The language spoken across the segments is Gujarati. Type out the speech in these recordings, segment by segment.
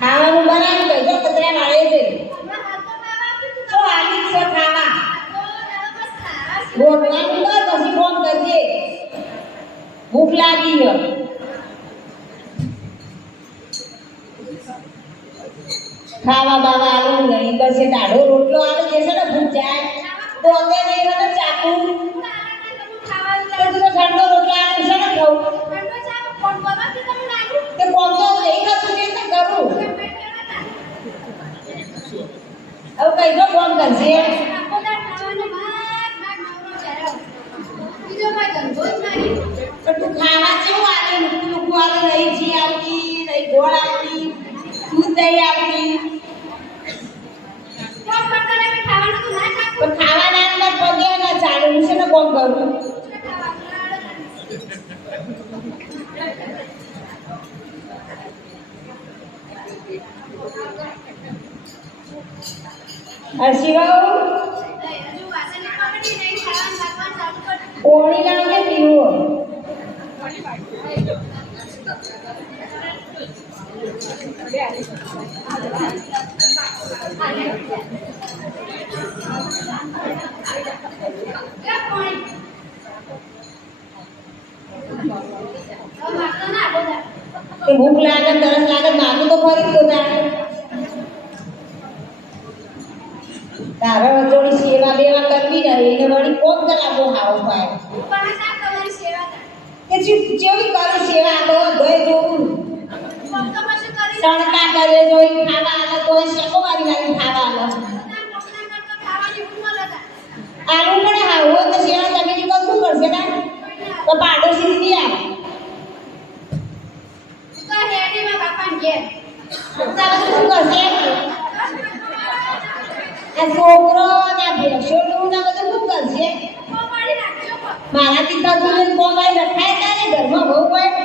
ખાવાનું બનાવી કઈ તો કચરા વાળે છે તો આલી છે ખાવા ગોઠવાનું કર પછી ફોન કરજે ભૂખ લાગી ગયો ખાવા બાવા આવું નહીં બસ એ દાઢો રોટલો આવે છે ને ભૂખ જાય તો અમે નહીં મને ચાકુ ઠંડો રોટલો આવે છે ને ખાઉં તે કોણ તો નહીં ખાતું છે ને કરું હવે કઈ તો ફોન કરશે પણ તું ખાવા કેવું આવે નુકુ આવે રહી જી આવતી રહી ગોળ આવતી દૂધ દહીં આવતી પણ ખાવાના અંદર પગે ના ચાલે હું છે ને કોણ કરું શિવાઓ ઓણી લાવજે પીવો ભૂખ લાગે તરસ લાગે માનું તો ફરી તો તારે થોડી સેવા બેવા કરવી ને એને વળી કોણ કલાકો હાવ પાય કે જેવી કરે સેવા તો ગઈ જોવું સણકા કરે જોઈ ખાવા આલે તો શેકો વારી વારી ખાવા આલે આલુ પણ હાવ હોય તો સેવા તમે ની કશું કરશે ને તો પાડોશી દીધી આ શું કરશે આ છોકરો ને ભેંસોનું ને બધું શું કરશે મારાથી તો તું કોમાઈ રખાય તારે ઘરમાં બહુ હોય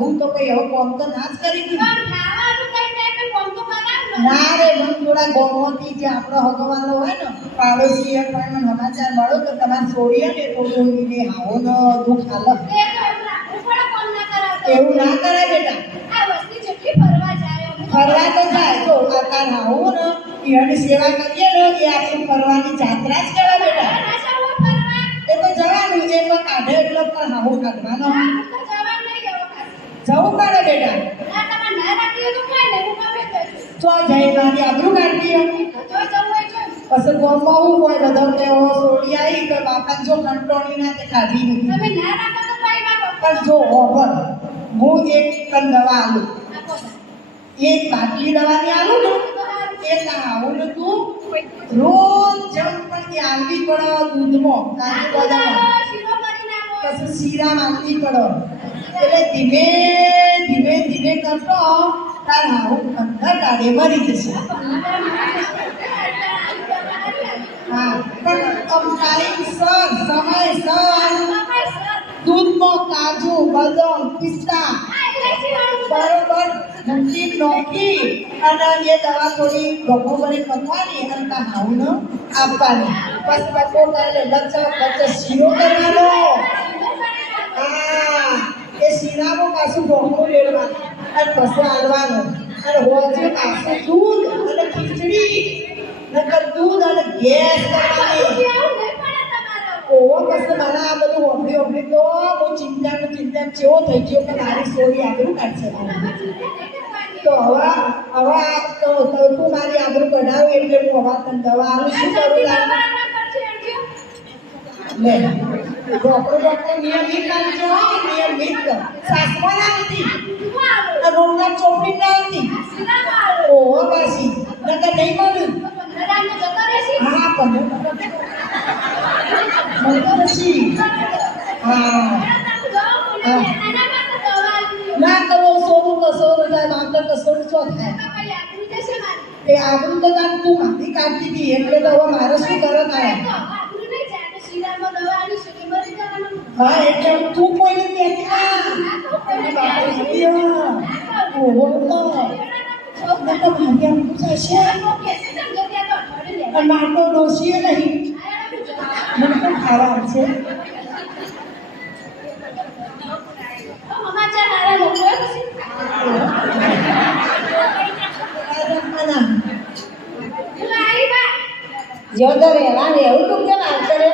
હું તો કઈ હવે કોમ તો ના જ કરી દીધું ના રે મને થોડા ગોમોથી જે આપણો હગવાનો હોય ને પાડોશી એ પણ સમાચાર મળો તો તમારે છોડીએ ને થોડું એને હાવો ન દુઃખ હાલ એવું ના કરાય બેટા ફરવા તો જાય તો તાર હાવો ને એની સેવા કરીએ ને એ આપણી ફરવાની જાત્રા જ કહેવાય બેટા એ તો જવાનું એ તો કાઢે એટલે પણ હાવો કાઢવાનો જવું પડે બેટા જો જઈ મારી આબરૂ કાઢી પછી ગોમમાં હું કોઈ બધો કેવો સોડી આવી તો બાપા જો કંટોણી ના તે ખાધી નથી પણ જો ઓવર હું એક કન દવા આલું એક બાટલી દવાની આલું ને એ આવું ને તું રોજ જમ પણ એ આલવી પડે દૂધમાં કાજુ બદામ પછી શીરા માંગવી પડે એટલે ધીમે ધીમે ધીમે કરતો તાર આવું અંદર ગાડે મરી જશે હા પણ ટાઈમસર સમયસર દૂધમાં કાજુ બદામ પિસ્તા બરોબર નમકીન નોખી અને એ દવા થોડી ગમો બને પકવાની અને તા હાઉને આપવાની બસ પકો કરે લચ્છા શીરો કરવાનો હા એ શીરામાં પાછું ગમો લેવાનું અને પછી હાલવાનું અને હોજે પાછું દૂધ અને ખીચડી નકર દૂધ અને ગેસ કરવાની ઓહો પછી મને આ બધું ઓબડી તો હું ચિંતા ચેવો થઈ ગયો કે મારી સોરી આબરૂ કાઢશે તો હવે તો તું મારી આબરૂ કઢાવી એટલે હું હવા તને દવા આલું શું કરું લે ડોક્ટર નિયમિત કરજો નિયમિત સાસમાં ના આવતી રોટલા ચોપડી ના આવતી ઓહો પાછી નકર નહીં મળ્યું હા પણ પછી હા ના કરો સોનું કસોરું થાય માત્ર કસોરું શું થાય એ આબરૂ તો તું મારી કાઢતી હતી એટલે તો હવે મારે શું કરો તારે હા એટલે તું કોઈને કહેતી ના અને બાપા જીવ્યો ઓહો તો ભાગ્ય આમ થશે અને માટો ડોસીએ નહીં મને તો ખાવા છે જો તો રહેવા રહેવું તું કેમ આવતો રે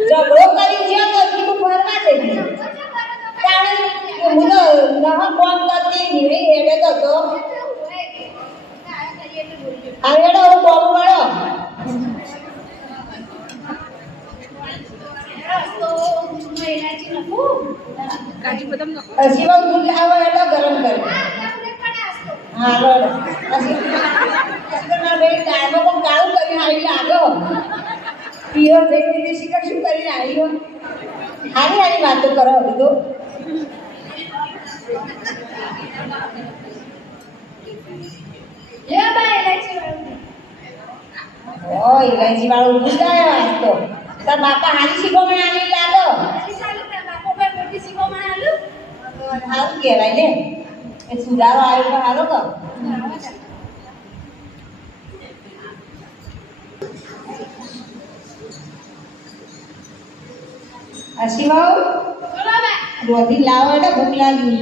ઝઘડો કરી જ્યો તો કીધું ફરવા જઈ હું તો નવા ફોન કરતી નહીં હેડે તો આ હેડો હું બોલ વાળો હજી બહુ દૂધ લાવો એટલે ગરમ કરે હા બરોબર હજી બે ટાઈમો પણ કાળું કરીને આવી લાગો પિયર થઈ રીતે શિખર શું કરીને આવી હારી હારી વાતો કરો હવે તો ઓ ઇલાયચી વાળું દૂધ આવ્યો આજ તો તાર બાપા હારી શીખવણ આવી લાગો સારું કહેવાય લે એ સુધારો આવ્યો તો સારો કર હસીવાઓ રોધી લાવો એટલે ભૂખ લાગી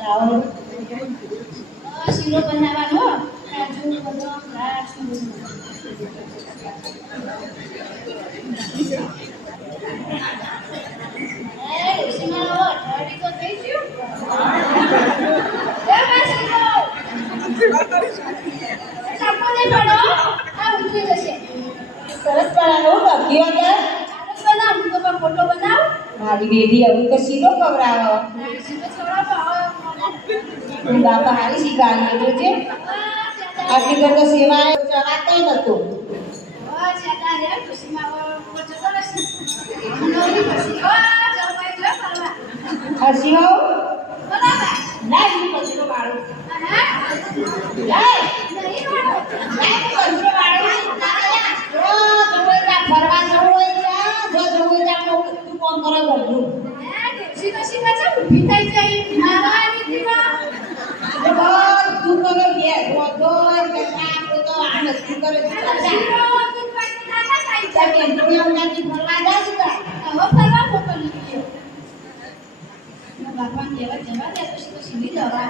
લાવો શીરો બનાવવાનો કાજુ બદામ દ્રાક્ષ સરસ બનાવો લખ્યો કે ફોટો બનાવ મારી બેબી હવે તો સીધો ખવડાવો બાપા હારી શીખાડી એટલે છે આટલી કરતો સેવા ચલાતો નતો હસીઓ ના ઈ પછીનો વાળો ફરવા જવું હોય જો જવું હોય તું ફોન કરો કરજો તું કરે બે રોતો કે કામ તો આ નથી કરે ચાકે દુનિયા ઉડાની ફરવા જા તું ભગવાન જેવા જવા દે પછી તો સીધી દવા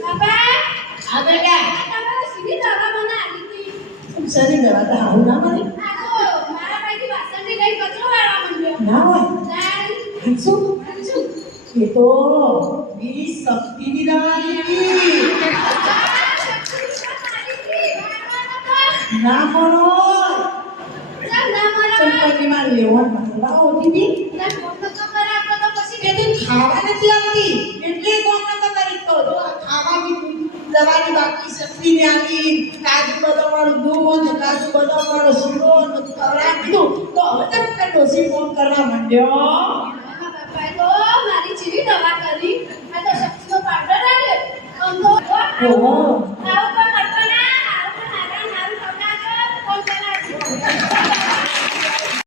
બાપા આ બેટા તમારે સીધી દવા મને આલી હતી સરી દવા તો આવું ના મળે મારા ભાઈથી વાસણથી લઈ કચરો વાળવા માંડ્યો ના હોય તારી શું એ તો બી શક્તિની દવા લીધી ના મળો ચંપલની માં લેવાનું લાવો દીદી કે ખાવા નથી આવતી એટલે કોણ નતો કરી તો જો ખાવાની દવાની બાકી શક્તિની આલી કાજુ બદામ વાળું દૂધ કાજુ બદામ વાળો શીરો ખવડાવી દીધું તો હવે તો ડોસી ફોન કરવા માંડ્યો બાપાએ તો મારી જેવી દવા કરી આ તો શક્તિનો પાવડર આવ્યો ઓહો આવો